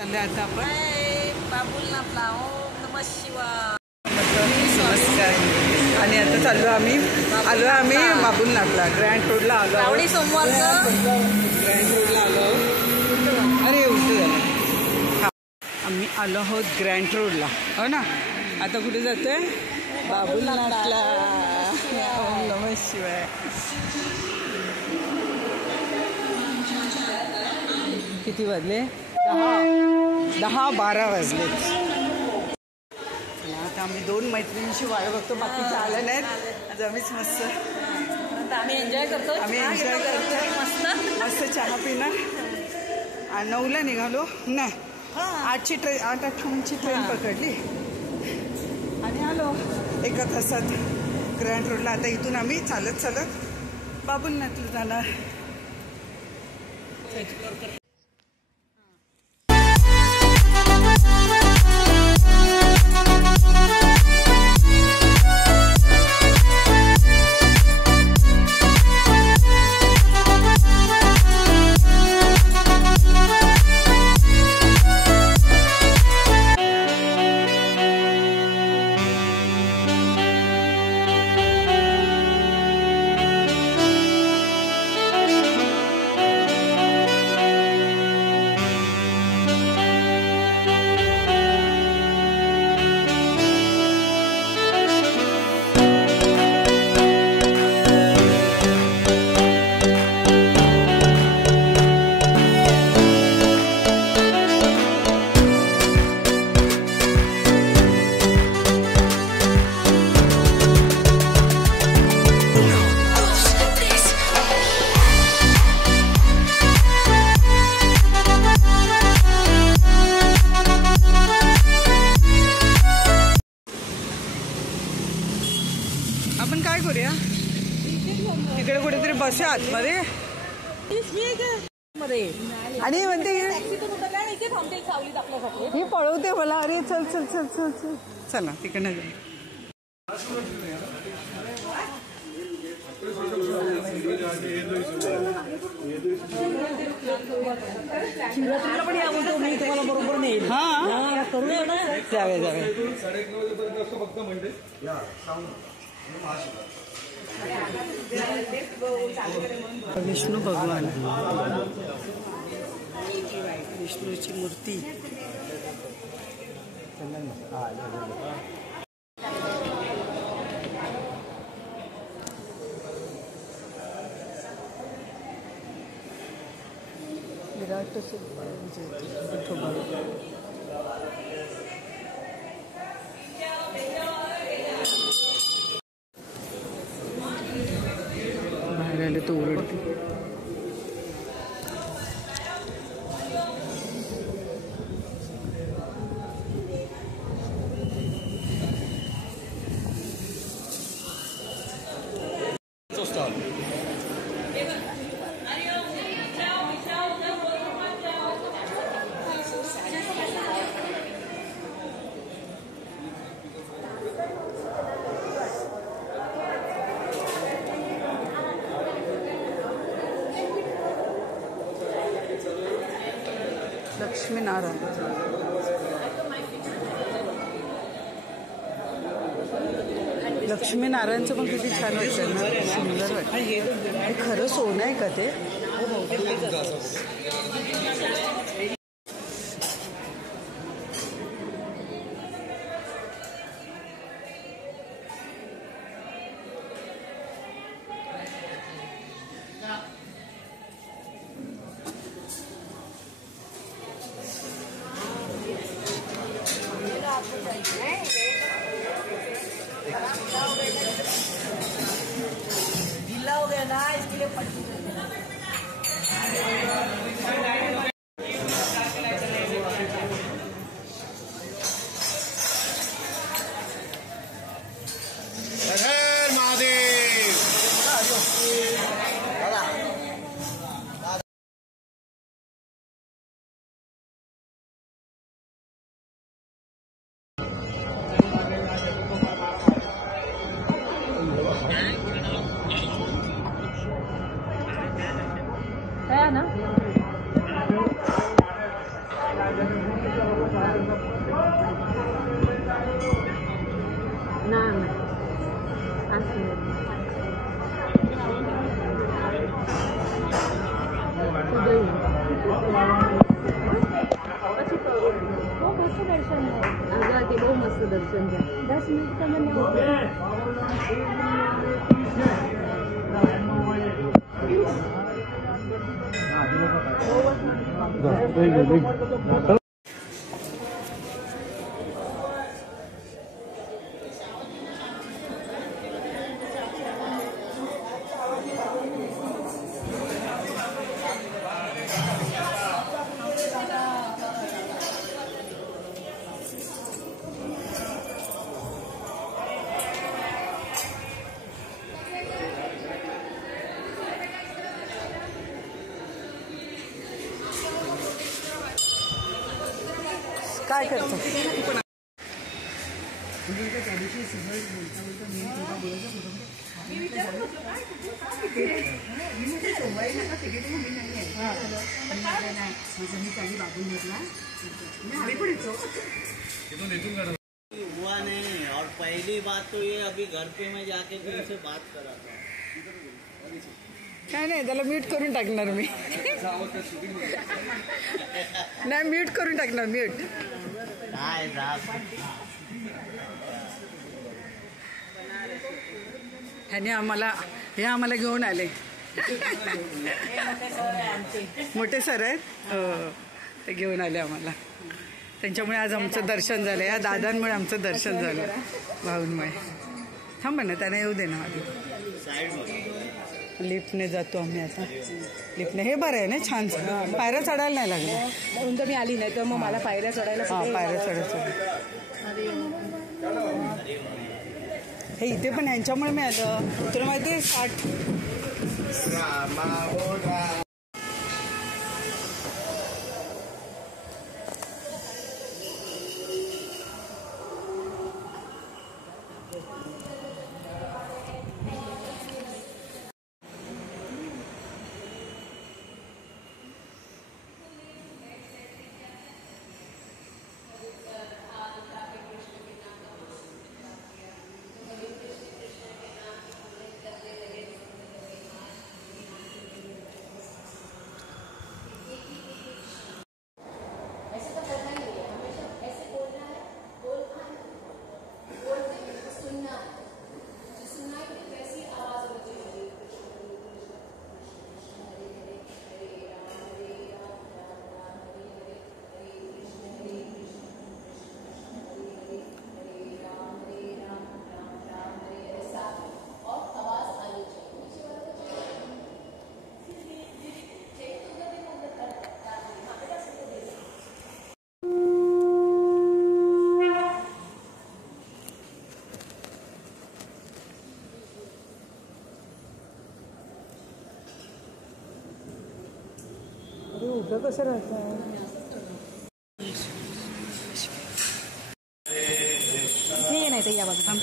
चालले आता आपण बाबुलनाथला. ओम नमः शिवाय. नमस्कार. आणि आता आलो आम्ही बाबुलनाथला. ग्रँड रोडला आलो. श्रावणी सोमवारचं ग्रँड रोडला आलो. अरे उलट झालं. आम्ही आलो आहोत ग्रँड रोडला. हो ना. आता कुठे जातोय? बाबुलनाथला. ओम नमः शिवाय. किती वाजले? 10-12 वाजलेत. आता आम्ही 2 मैत्रिणींची वाट बघतो. बाकीच्या आल्या नाहीत. आज आम्हीच मस्त आम्ही एन्जॉय करतो. मस्त चहा पिणार. 9ला निघालो. नाही 8ची ट्रेन, 8:58ची ट्रेन पकडली आणि आलो 1 तासात ग्रँड रोडला. आता इथून आम्ही चालत बाबुलनाथला जाणार. आपण काय करूया? तिकडे कुठेतरी बसूया आतमध्ये. आणि म्हणते ही पळवते मला. अरे चल चल चल चल चल चला तिकडनं जाऊ. शिवरात्रीला पण या म्हणतो मी तुम्हाला बरोबर नेईल. हा करूया ना. जाऊया. विष्णू भगवान, विष्णूची मूर्ती. विराट विठोबा. बाहेर आले तो ओरडते. लक्ष्मीनारायण. लक्ष्मीनारायणचं पण किती छान वाटतं ना. सुंदर वाटतं. खरं सोनं आहे का ते? ढीला हो गया ना, इसके लिए बहू मस्त दर्शन घ्या 10 मिनिट काय करतो हुआ नहीं। और पहली बात तो ये अभी घर पे मैं जाके फिर से बात करा था। काय नाही त्याला म्यूट करून टाकणार मी नाही म्यूट करून टाकणार म्यूट ह्याने आम्हाला घेऊन आले मोठे सर आहेत ते घेऊन आले आम्हाला त्यांच्यामुळे आज आमचं दर्शन झालं या दादांमुळे आमचं दर्शन झालं भाऊंमुळे थांबा ना त्यांना येऊ दे ना आधी लिफ्टने जातो आम्ही आता लिफ्टने हे बरं आहे ना छान पायऱ्या चढायला नाही लागल्या म्हणून तर मी आली नाही तर मग मला पायऱ्या चढायला पायऱ्या चढायचं हे इथे पण यांच्यामुळे मी आलं तुला माहिती आहे 60 कसं राहतं हे नाही तर या बाजूला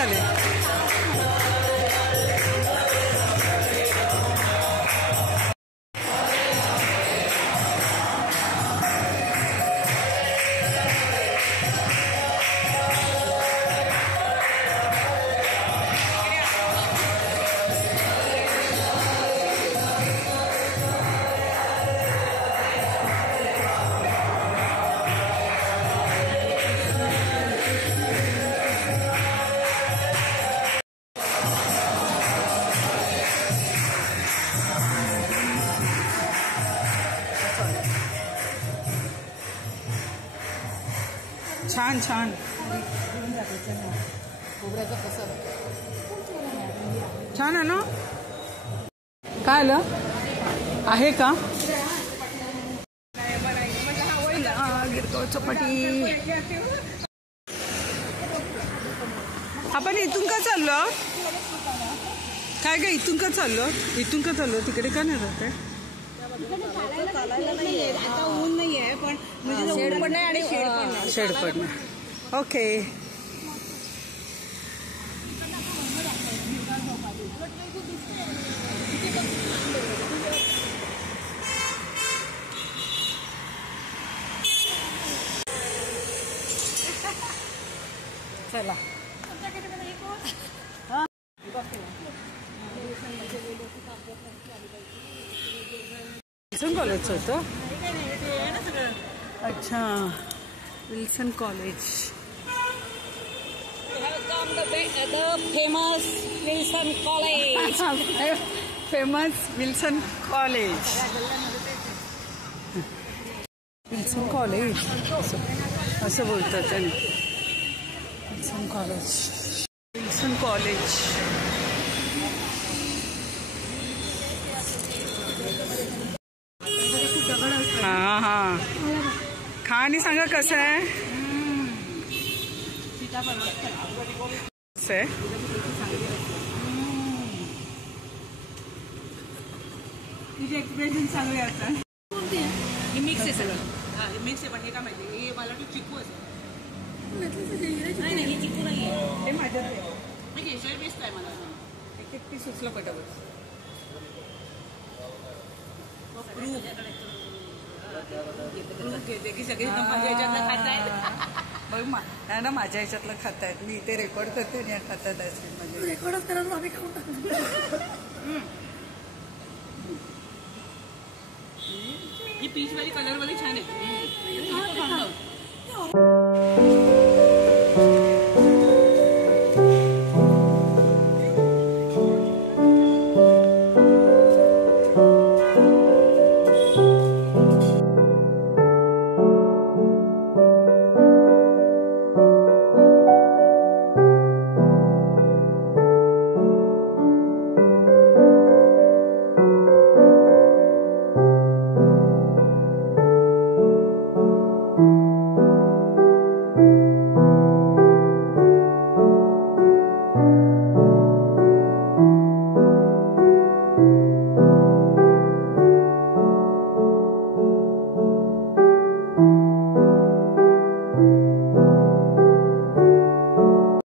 झाले. छान छान छान आहे ना. काय आलं आहे का गिरगाव चौपाटी. आपण इथून का चाललो काय काय इथून का चाललो तिकडे का नाही जाते. आता ऊन नाहीये पण म्हणजे शेड पण नाही आणि शेड पण नाही. ओके चला. विल्सन कॉलेजचं होतं. अच्छा Wilson college. Famous Wilson college. Famous Wilson college. Wilson college असं बोलतात त्याने. Wilson college. Wilson college. हां हां खा आणि सांगा कसं आहे. तुझे एक्सप्रेशन चांगले असतात. हे मिक्स आहे सगळं. हां हे मिक्स आहे पण हे काय माहिती हे मला वाटतं चिकू असेल. नाही हे चिकू नाही आहे. हे माझ्यात आहे. केशर बेस्ट आहे मला. एक पीस सुचलं पटापट. सगळे माझ्या ह्याच्यातलं खातायत. बघ ना माझ्या ह्याच्यातलं खातायत. मी इथे रेकॉर्ड करते आणि खातात आईस्क्रीम मध्ये. रेकॉर्डच करा आम्ही खाऊन ही पीच वाली कलर वाली छान आहे.